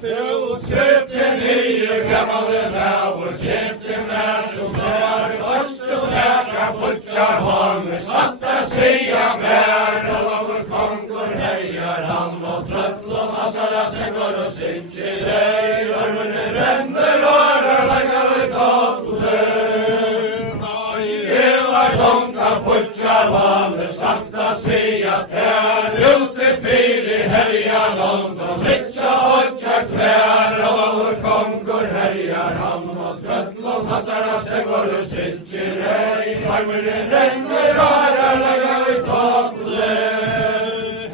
Til sytten nye gamle navn, sytten som Østen futjar hånd, satta sida mer, over kongur heiar han, og trøttlom asara sengår og synkjer ei, armene renner årer, lekkar vi tåtle. Donka futjar hånd, satta sida ter, ute fyri helja London, litja åtjar tvær, over kongur heiar han, og trøttlom asara sengår og synkjer ei, armene renner årer, lekkar vi tåtle.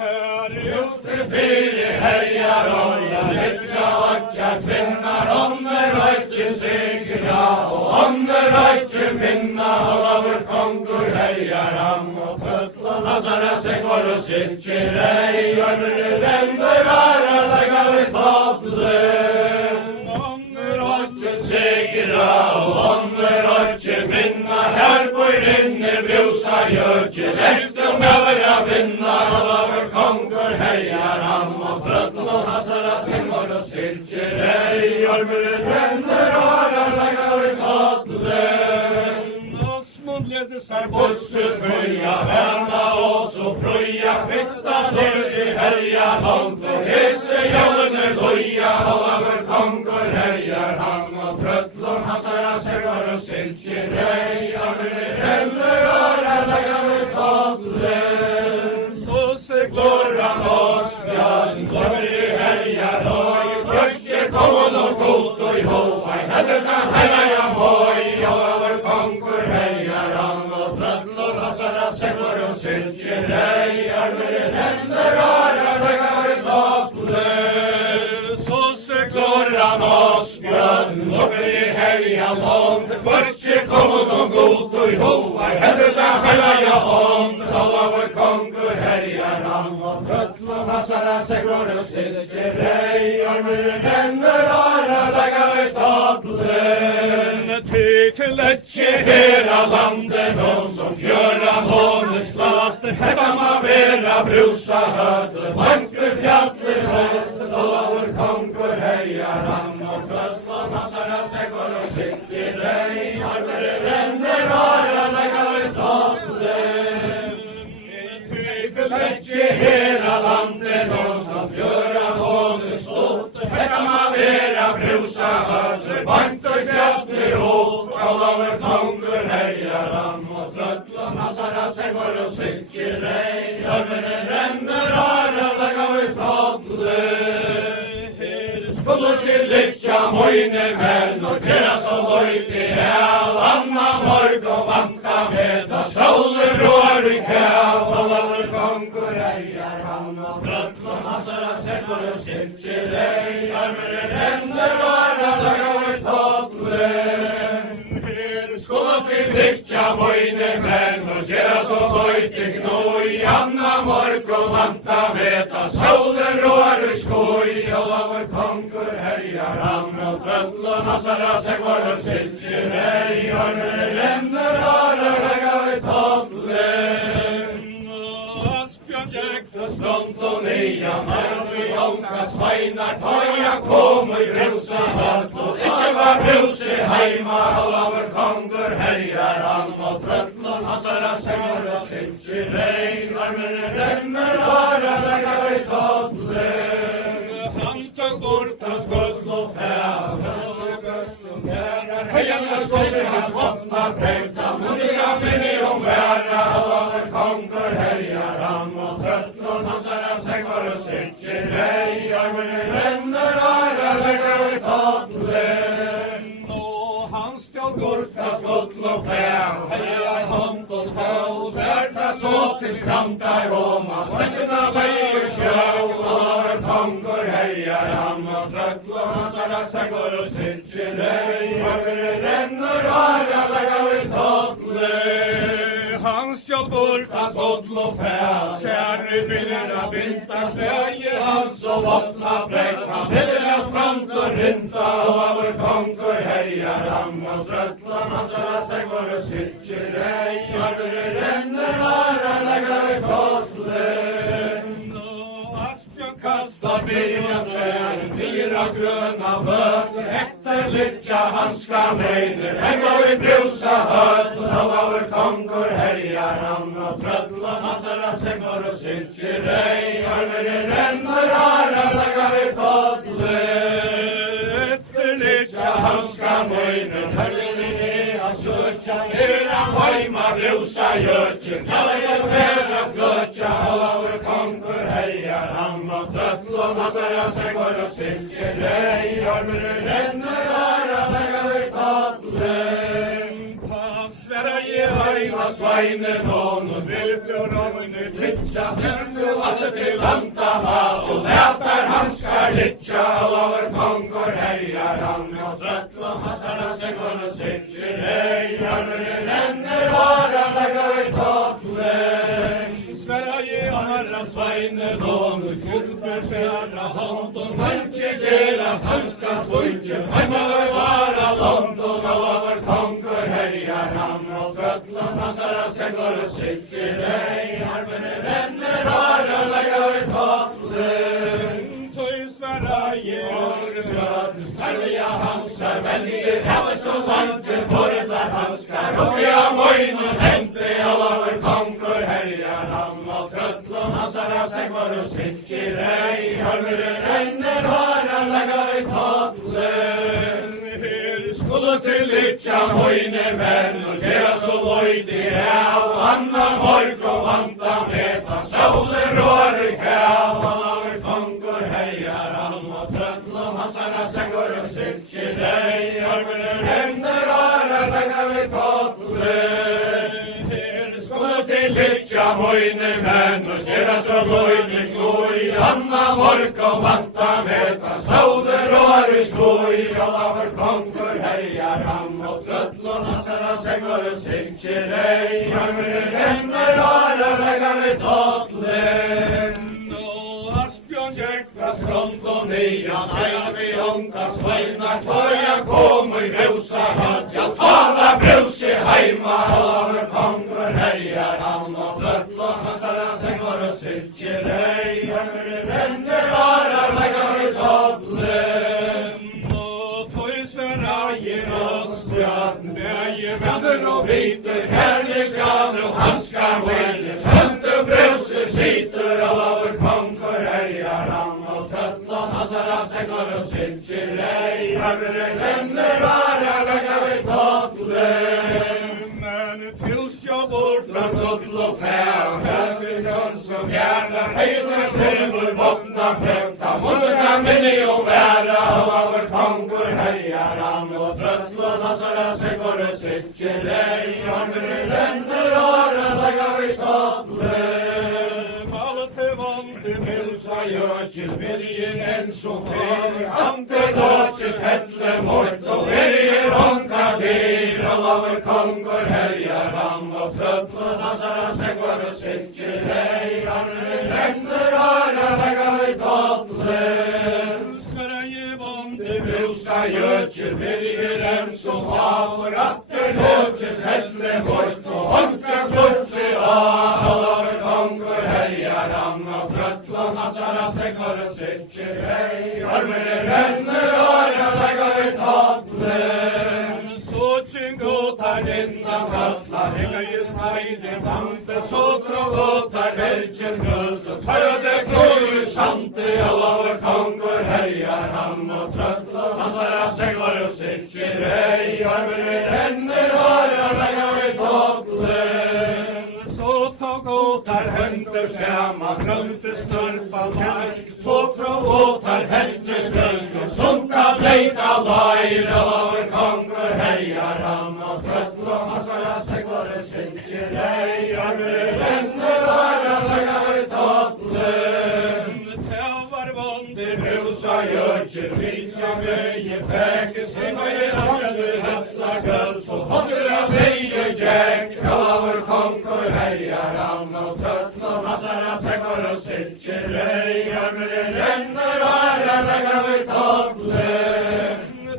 Her ute fyri helja London, litja åtjar tvinnar, ånder åtje sigra, og ånder åtje minna, over kongur heiar han, og trøttlom asara sengår og synkjer ei, armene renner årer, lekkar vi tåtle. Sigra og ånder åtje minna, her bor inne brusa gjøtje, lestum javra vinna, over kongur heiar han, og trøttlom asara sengår og synkjer ei, armene renner årer, lekkar vi tåtle. Ledsar bussus frøya, verna og så frøya, kvitta ned i helja langt, og hese jallene loja, over kongur heiar han, og trøttlom asara sengår og synkjer ei, armene renner årer, lekkar vi tåtle. Så seglar han oss bjørn, kommer i helja loj, først kommun og god og i hovai, hedderna heiar moi, over kongur heiar han, og trøttlom asara sengår og synkjer ei, armene renner årer, lekkar vi tåtle. Så seglar han oss bjørn, over i helja lånd, først kommun og god og i hovai, hedderna heiar hånd, over kongur heiar han, og trøttlom asara sengår og synkjer ei, armene renner årer, lekkar vi tåtle. Til etje hera landet, noen som fjøra håne slater, hetta ma vera brusa høtle, bankre fjatle høtle, over kongur heiar han, og trøttlom asara sengår og synkjer ei, armene renner årer, lekkar vi tåtle. Til etje hera landet, noen som fjøra håne slater, hetta ma vera brusa høtle, bankre fjatle høtle, over kongur heiar han, og trøttlom asara sengår og synkjer ei, armene renner årer, lekkar vi tåtle. Her skulle til litja moine menn, og gjerra så løyt i hel, anna morg og vanta med, da solen rår i kæv, over kongur heiar han, og trøttlom asara sengår og synkjer ei, armene renner årer, lekkar vi tåtle. Skulle til litja moine menn, og gjerra så løyt i gnoi, anna morg og vanta med, da solen rår i skoi, over kongur heiar han, og trøttlom asara sengår og synkjer ei, armene renner årer, lekkar vi tåtle. Asbjørn gikk fra stront og nian, her i olka sveinar, tøya kom i brusa høtt, og ikkje var brusi heima, over kongur heiar han, og trøttlom asara sengår og synkjer ei, armene renner årer, lekkar vi tåtle. Han tog bort hans gull og fæl, heiarna skulle hans våpna brevta, mundiga minni væra, over kongur heiar han, og trøttlom asara sengår og synkjer ei, armene renner årer, lekkar vi tåtle. Han stjål gurkas gull og fæl, heia i hånden høv, verta så til stranda i Roma, sletsina leie sjøv, over kongur heiar han, og trøttlom asara sengår og synkjer ei, armene renner årer, lekkar vi tåtle. Han stjål gurkas gull og fæl, særre bilera binta klæje hans og våpna brekt, han hedderna strand og rinta, over kongur heiar han, og trøttlom asara sengår og synkjer ei, armene renner årer, lekkar vi tåtle. Asbjørn kastar byrjan sær, stora gröna vötn, efter litja hanska meiner, hemma vi brusa hötn, Ólafur kongur herjar hann, og tröll og massara sengur og sylkir ei, armurinn rennur ara, laga við kollu. Efter litja hanska meiner, hörðinni að sötja, hann heima brusa jötjum, talar vera flötja, Ólafur kongur herjar hann, og tröll og massara sengur og sylkir ei, armurinn rennur ara, laga við kollu. Sverige heima svænin honum, vilfjör honum litja, sendu allir til landana, og letar hanskar litja, Ólafur kongur herjar hann, og tröll og massara sengur og sylkir ei, armurinn rennur ara, laga við kollu. Sverige harra svænin honum, vilfjör sverra hóndum, hanski gerast hanskar spúkjum, heima vara London, Ólafur kongur herjar hann, og tröll og massara sengur og sylkir ei, armurinn rennur ara, laga við kollu. Tøy Sverige orðfjöld, skarlja hansar, veldir hafa svo landir, borðar hanskar, uppi á móinum hendi, Ólafur kongur herjar hann, og tröll og massara sengur og sylkir ei, armurinn rennur ara, laga við kollu. Skulle til litja móini menn, og gera svo loyti á, annan morg og vanda meta, sálir orri kjá, Ólafur kongur herjar hann, og tröll og massara sengur og sylkir ei, armurinn rennur ara, laga við kollu. Skulle til litja móini menn, og gera svo loyti glói, annan morg og vanda meta, sálir orri slói, Ólafur kongur herjar hann, og tröll og massara sengur og sylkir ei, armurinn rennur ara, laga við kollu. Og Asbjörn gekk frá strönd og nýjan, ævi unga sveinar, tója komu í rausa höll, já tóra brúsi heima, Ólafur kongur herjar hann, og tröll og massara sengur og sylkir ei, armurinn rennur ara, laga við kollu. Sverige Asbjörn, bæði vendur og vítur, herligjan og hanskar veljer, sendu brúsi sítur, Ólafur kongur herjar hann, og tröll og massara sengur og sylkir ei, armurinn rennur ara, laga við kollu. Men tilsjá bortar gull og fær, herligjan som gjerrar, heiður strimur vopna prenta, munna minni og vera, Ólafur kongur herjar hann, og tröll og massara sengur og sylkir ei, armurinn rennur ara, laga við kollu. Malte vandi milsa jötjum, viljir eins og fyrir, andi lótjus hellu mort, og viljir onga dyr, Ólafur kongur herjar hann, og tröll og massara sengur og sylkir ei, armurinn rennur ara, laga við kollu. Brusa jötjum, viljir eins og hafur, aftur lótjus hellu mort, og honsa klutsi á, Ólafur kongur herjar hann, og tröll og massara sengur og sylkir ei, armurinn rennur ara, laga við kollu. Sotjum gótar innan kallar, hengis hæri vandi, sotra gótar verkis guðs, og tvörði klúi sandi, Ólafur kongur herjar hann, og tröll og massara sengur og sylkir ei, armurinn rennur ara, laga við kollu. Sotra gótar hendur sama, fröndi snörpa læk, sotra gótar helgis göngu, sunga bleika lær, Ólafur kongur herjar hann, og tröll og massara sengur og sylkir ei, armurinn rennur ara, laga við kollu. Tjávar vondir brusa jötjum, vitja megi fekk, simmaði afgjöðu hella gölds, og hossur af megi gekk, Ólafur kongur herjar hann, og tröll og massara sengur og sylkir ei, armurinn rennur ara, laga við kollu.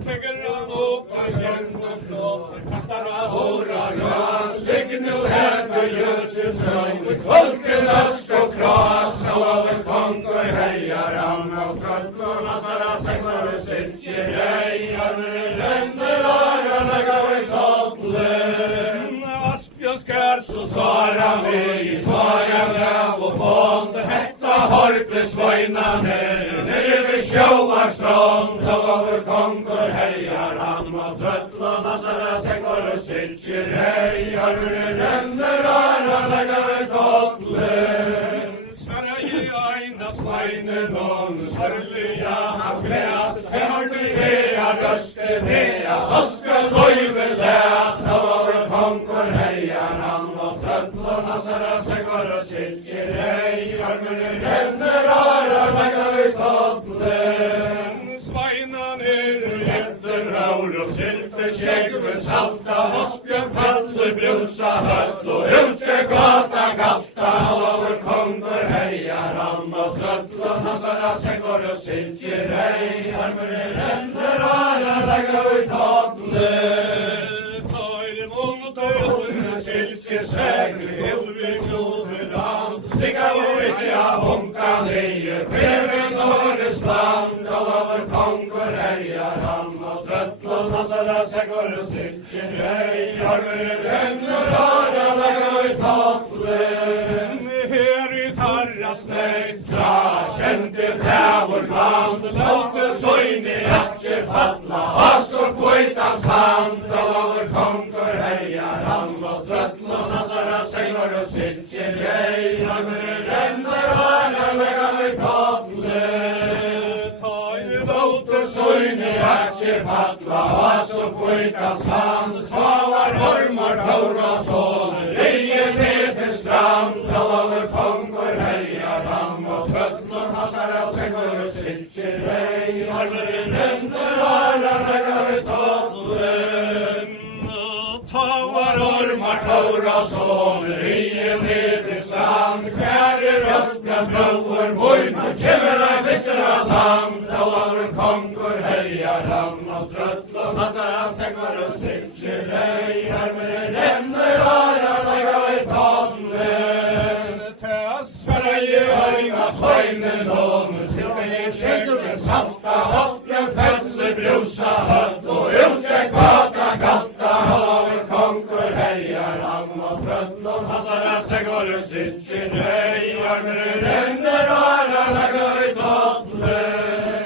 Tekur hann upp að skjönd og flóttur, kastar að hóra rás, ligg nú hefur jötjum söng, fólkin ösk og krás, Ólafur kongur herjar hann, og tröll og massara sengur og silkjer ei, armene renner, arene gav ei totlen. Asbjørnskær så sara vi, ta jeg av og bånd, hetta horte sveina nere ved sjåar strand, da over kongur herjar han, og trøtla nasara sekvar og silkjer ei, armene renner, arene gav ei totlen. Sverige eina sveinen og sørlige har glæt, hørte hea røste hea, Oskar løyve læt, da over kongur herjar han, og trøtla nasara sekvar og silkjer ei, armene renner, arene gav ei totlen. Sveinan etter haur og sylte skjegg med salta, Oskar falle brusa høtt, og utje gata galta, over kongur herjar han, og trøtla nasara sekvar og silkjer ei, armene renner, arene gav ei totlen. Silkje segl, hilvi gloverand, stikka jo ikkje av hunka nye, freven Norges land, all over kongur herjar han, og trøtla nasara sekvar og silkjer ei, armene renner, arene gav ei totlen. Her i tarras nøytra, kjente fævors land, låte søyne atje fatla, og kvøytans hand, all over kongur herjar han, og trøtla nasara sekvar og silkjer ei, armene renner, arene gav ei totlen. Låte søyne atje fatla, og kvøytans hand, var ormar taura sån, reie ned til strand, all over kongur herjar han, og trøtla nasara sekvar og silkjer ei, armene renner, arene gav ei totlen. Ta var ormar taura sån, reie ned til strand, hver røstbjørn brøver moina, kjemmer ei fisker av land, all over kongur herjar han, og trøtla nasara sekvar og silkjer ei, armene renner, arene gav ei totlen. Sverige øyna sveinen og silke skjegg med salta, Oskar felle brusa høtt, og utje gata galta, over kongur herjar han, og trøtla nasara sekvar og silkjer ei, armene renner, arene gav ei totlen.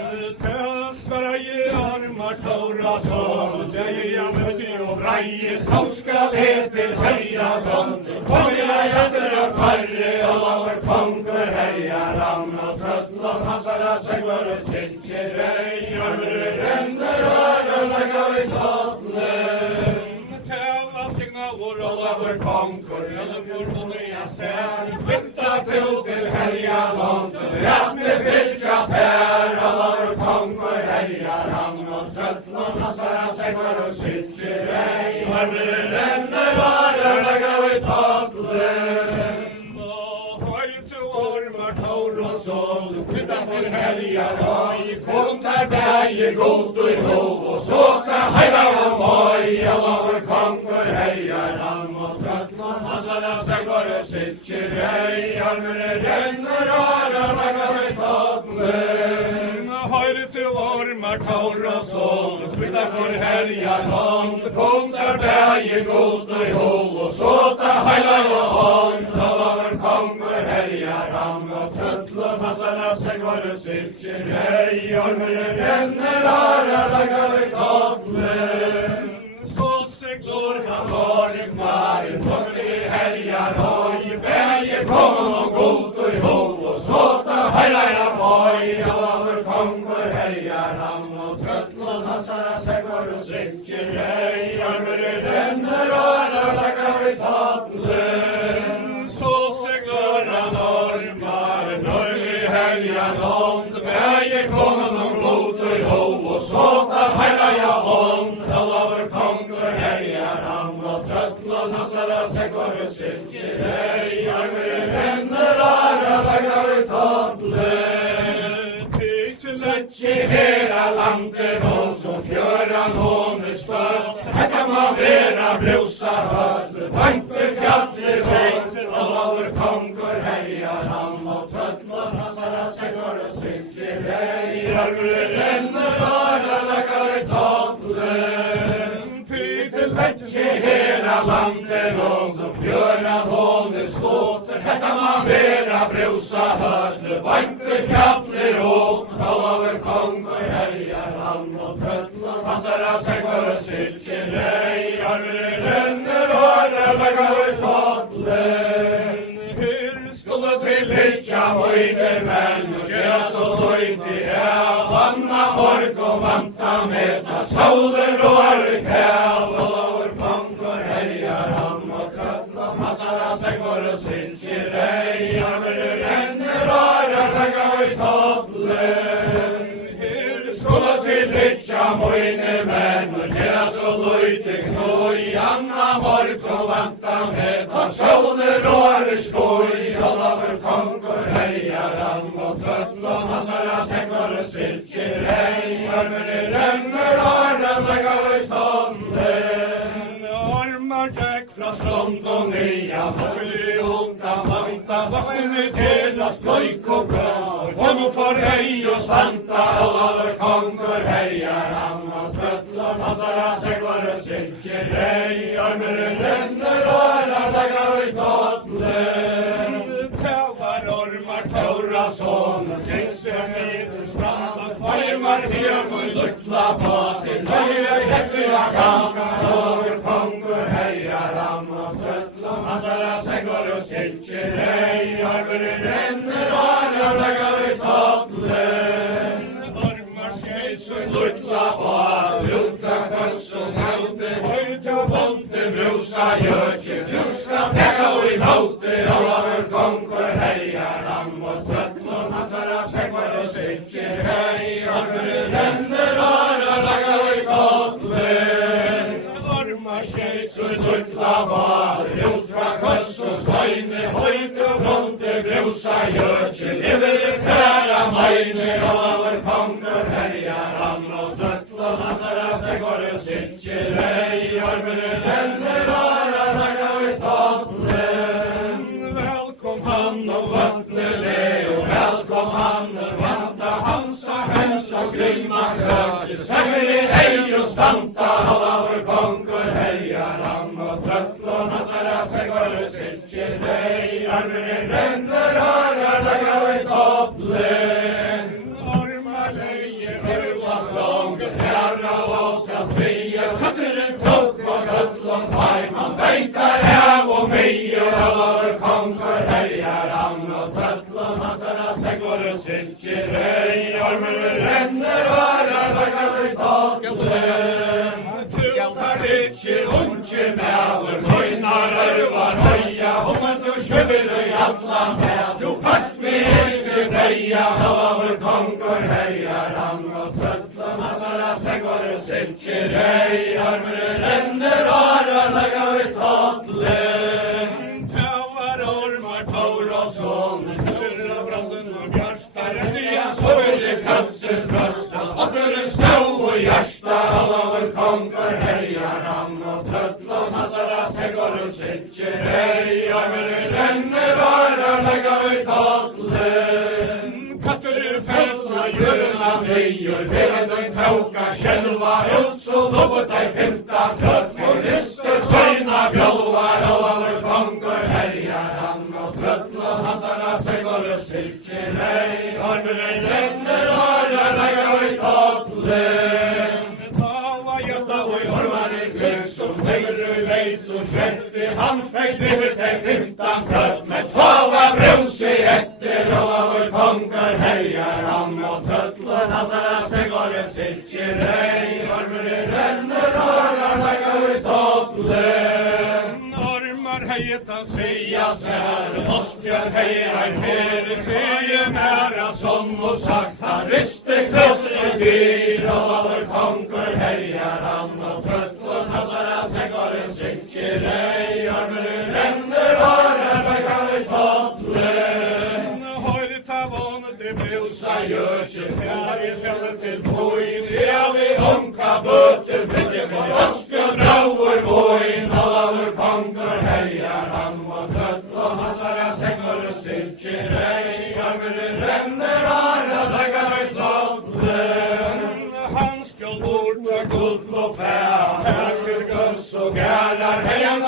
Sverige armar taura sån, deia møtti og breie, tauska til herja gond, kom jeg etter og tarre, all over kongur herjar han, og trøtla nasara sekvar og silkjer ei, armene renner, arene gav ei totlen. Tæva signa vor all over kongur, eller for noe jeg ser, kvitta til herja gond, at me fylkja tær, all over kongur herjar han, og trøtla nasara sekvar og silkjer ei, armene renner, arene gav ei totlen. Ormar taura sån, kvitta til herjar oi, kom der bægir god og hov, og såta heila og moi, all over kongur herjar han, og trøtla nasara sekvar og silkjer ei, armene renner, arene gav ei totlen. Høyrte ormar taura sån, kvitta til herjar oi, kom der bægir god og hov, og såta heila og moi, all over kongur herjar han, og trøtla nasara sekvar og silkjer ei, armene renner, arene gav ei totlen. Så seglor han ormar, torftig herjar oi, bægir komon og god og hov, og såta heila moi, all over kongur herjar han, og trøtla nasara sekvar og silkjer ei, armene renner, arene gav ei totlen. Så seglor han ormar, norlig heljan ånd, bægir komon og god og hov, og såta heila ånd, all over kongur herjar han, og trøtla nasara sekvar og silkjer ei, armene renner, arene gav ei totlen. Ikke hera landet og som fjøran håne spøtt, hetta må vera brusa høll, banke fjallet sånt, all over kongur herjar han, og trøtla nasara sekvar og silkjer ei, armene renner, arene landen og så fjøra hånes låter. Hetta man vera brusa høtle, banke fjatler og over kongur heljar han og trøtlen. Passar av seg for å sylke rei, armer renner åre, laga ut totlen. Skulle til hitja møyne menn og gjera så løynt i hel. Vanna morg og vanta med ta soler og ark hel. Og over kongur herjar han og trøtla. Passar av seg for å sylke rei. Armer renner åre, laga ut totlen. Skulle til hitja møyne menn og gjera så løynt i knoi. Anna morg og vanta med ta soler og ark skoi. Over kongur herjar han og trøtla. Passar av seg for å sylke rei. Armer renner åre, laga ut totlen. Armar gekk fra strand og nya, høyre unga fanta, vakne til oss bløyk og blå. Kom for hei og stanta, over kongur herjar han og trøtla. Passar av seg for å sylke rei. Armer renner åre, laga ut totlen. Ormar tåra sån och trängser vid strand och fajmar hem och luktla båten. Höja jättliga kanka, över kongur hejar han och tröttla. Passar av sig går och sylker rei. Armer renner åre, laga ut totlen. Ormar skejt så luktla båt, ut fra köss och haute. Höjt och bonte brusa götje, du ska täcka och i båte. Över kongur hejar han och tröttla. Passar av sig för att sylke rei. Armer renner åre, laga ut totlen. Ormar skejt så luktla båt, ut fra köss och steine. Höjt och bonte brusa götje, lever i tära meine. Över kongur herjar han och tröttla. Passar av sig för att sylke rei. Armer renner åre, laga ut totlen. Velkom han og vattne leo, velkom han og vanta hansa hens og grymma køke. Sanger i ei og stanta, over kongur herjar han og trøttla. Passar av seg for å sylke rei. Armer renner åre, laga ut totlen. Ormar leier hørvast langt, herra og skal trie. Katteren tok og gøtlom feim, han beitar hev og mye. Over kongur herjar han og trøttla. Passar av seg for å sylke rei. Armer renner åre, laga ut totlen. Tar ikkje unge mever, høynar ørvar høya. Om du skjøver i atlan med, du fast med ikkje døya. Over kongur herjar han og trøttla. Passar av seg for å sylke rei. Armer renner åre, laga ut totlen. Tauar ormar tår og sån, kulder og branden og bjørstar. Nya søyre køpses brøsta, oppur stå og hjärsta. Over kongur herjar han og trøttla. Passar av seg for å sylke rei. Armer renner åre, laga ut totlen. Katter fälla hjörna nejor, vedan tauka själva ut så lobbet ei finta trött. Och liste söjna bjolvar, over kongur herjar han og trøttla. Passar av seg for å sylke rei. Armer renner åre, laga ut totlen. Tava hjärta og ormar i kryss og leir og leis og skjefti. Han fekk drivet ei fintan trött, men tava brusi etter. Over kongur herjar han og trøttla. Passar av seg for å sylke rei. Armer renner åre, laga ut totlen. Ormar heita sia sær, Åsbjørn heir ei fere. Tøye mæra som og sagt, han riste klossen bil. Over kongur herjar han og trøttla. Passar av seg for å sylke rei. Armer renner åre, laga ut totlen. Det brusa gjørsje, her i fjellet til boin. Ja, vi onka bøter, flytter for Åsbjørn brauer boin. Over kongur herjar han og trøttla. Passar av seg for å sylke rei. Armer renner åre, laga ut totlen. Han skjøll bort og gull og fæ, herker gøss og gærar. Heian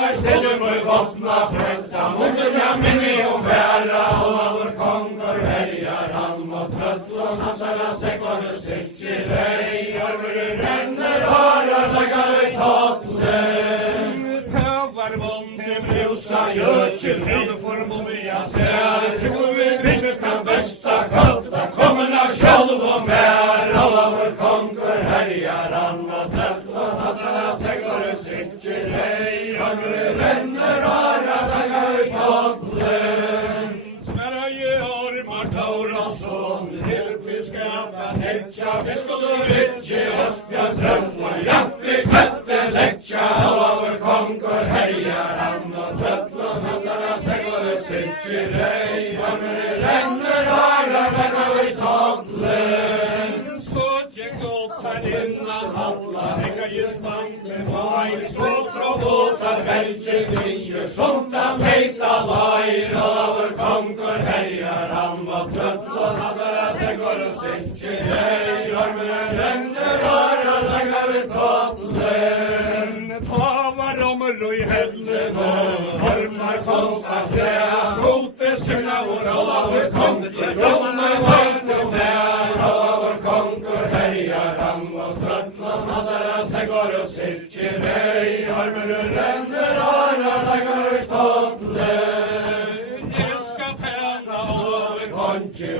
sitter ej, armor ränner, harar läggar tattlen. Tövar vånde brusa götjel, nu får många säga, tror vi vinner kan bästa kalta, kommer när själv och mer, alla vår konkur härjar han och trättlån, hassarna seglar sitter ej, armor ränner, harar läggar tattlen. Sverige ormar Taurason, helpiskapan hetja, viskodur itje, östja drömmar, jampli kvette lättja, alla vår konkur härjar han och tröttlån, hassarna seglar sitter ej, armor ränner, harar läggar tattlen. Så gick åt innan alla, hängajus banken, vajr, så frågåtar välkjegnier, sånt han heita vajr, alla vår konkur härjar han och tröttlån, hassarna seglar sitter ej, armor ränner, harar läggar tattlen. Tavar om röj hällen och armar konstatera, mote sina vår, alla vår konkur, bromma vart och när, alla vår konkur härjar han och tröttlån, hassarna seglar sitter ej, armor ränner, harar läggar tattlen.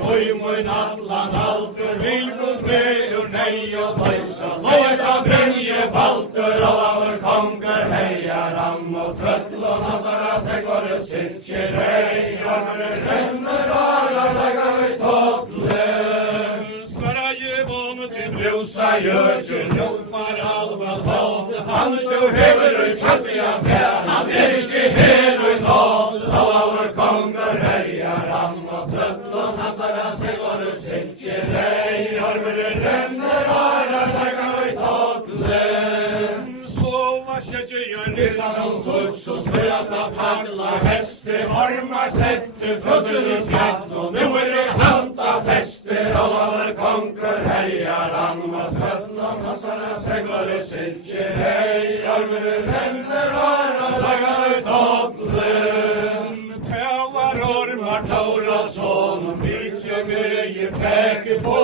Oj, mun allan alter, vilken vägur nej och bajsa, såja bränje balter, alla vår konkur härjar han och tröttlån, hassarna seglar sitter ej, armor ränner, harar läggar tattlen. Sverige vånde brusa götjel, lopar alva tal, han tog hever och tjaffiga pär, han inte her och nåd, alla vår konkur härjar han och tröttlån, hassarna seglar sitter ej, armor ränner, harar läggar tattlen. Så vad tjejer resa som suts och söjasna paddla häster, armar sätter fötter i fjätt och nu det halta fester, alla vår konkur härjar han och tröttlån, hassarna seglar sitter ej, armor ränner, harar läggar tattlen. Tövar ormar Taurason, vilka mycket fräker på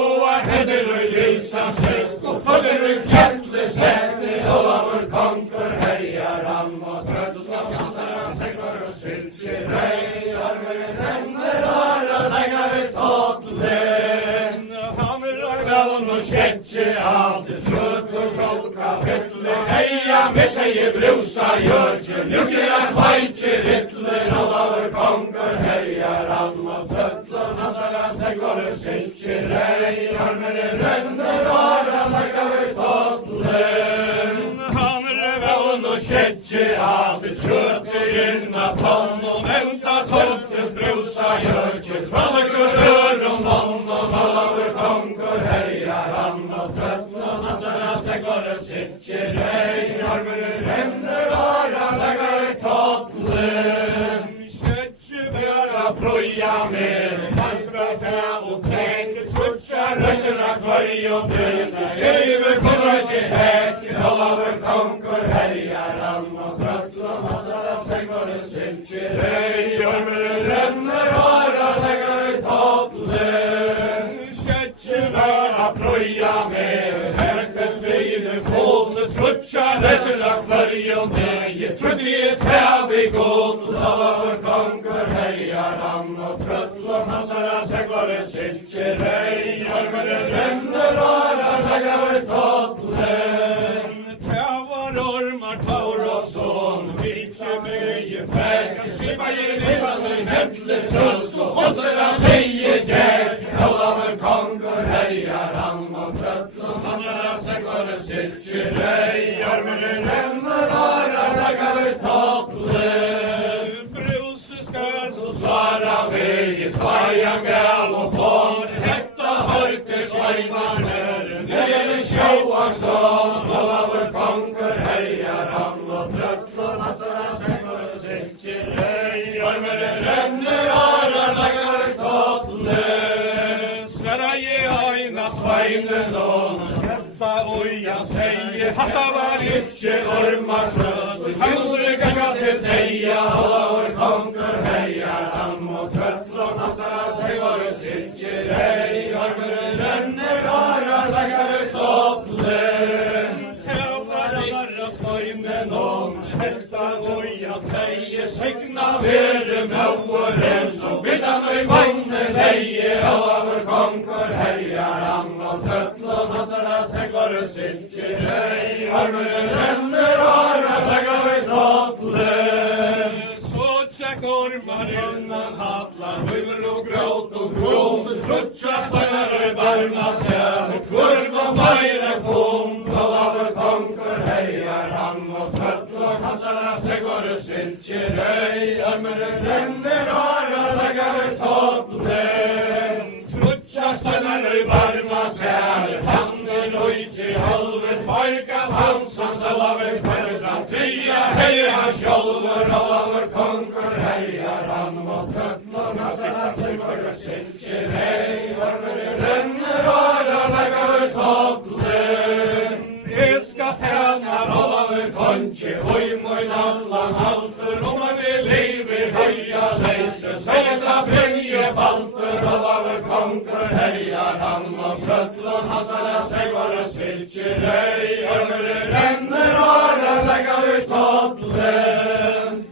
händer och lysan skytt och följer i fjättle säte, alla vår konkur härjar han och tröttlån, hassarna seglar sitter ej, armor ränner, harar läggar tattlen. Hamrar gavn och kättje av det tröt och tjolka fettle, eja med sig brusa götje, luktiga svajtje rittler, alla vår konkur härjar han och tröttlån, hassarna seglar sitter ej, armor ränner, harar läggar tattlen. Hamrar gavn och kättje av det tröt inna pann och vänta soltes brusa götje, frallekur rör och nån och alla vår konkur härjar han och tröttlån, hassarna seglar sitter ej, armor ränner, harar läggar tattlen. Köttjeböra proja med kantrata och tänk, trutsa rösserna kvarg och döda, över korrage häcker, alla vår konkur härjar han och tröttlån, hassarna seglar sitter ej, armor ränner, harar läggar tattlen. Köttjeböra proja med härkes vride fål, trutsa rösserna kvarg och döda, truttiet häv i gål, alla vår konkur härjar han och tröttlån, hassarna seglar sitter ej, armor ränner, harar läggar tattlen. Tövar ormar Taurason, vilka mycket fräker, slippa ge nisan i hättle struls och ossera leje jäk, alla vår konkur härjar han och tröttlån, hassarna seglar sitter ej, armor ränner, harar läggar tattlen. Bruses ska så svara väg, kvarjan gav och sån, hetta hörte svajvarner, när gäller tjoarstan, alla vår konkur härjar han och tröttlån, hassarna seglar sitter ej, armor ränner, harar läggar tattlen. Sverige aina svajnen on, hetta oja säger, hatta var itche ormars röst, aldrig ganga till deja, alla vår konkur härjar han och tröttlån, hassarna seglar sitter ej, armor ränner, harar läggar i månne leie, over konkur herjar han, og trøttlån hasara seg går sitter ei, armeren renner åra, legger vi tåtlen. Så tjekk ormar innan hatlar, høyver og gråt og gråt, trutja steinar barma seg, kvurs må meire fond, og over konkur herjar han, og trøttlån hasara seg går sitter ei, armeren renner åra, legger vi tåtlen. Trutja steinar barma seg, fanden oi til halvet, farkan hansan, og over kverdan tria, hei han sjolver, og over konkur herjar han, og trøttlån hasara seg går sitter ei, armeren renner åra, legger vi tåtlen. Jeg skal tjene rolla konchi, oi moi nallan halter, om man vil live høya leise, sæta frinje balter, rolla konkur herjar han, og trøttlån hasara seg går sitter ei, armeren renner åra, legger vi tåtlen.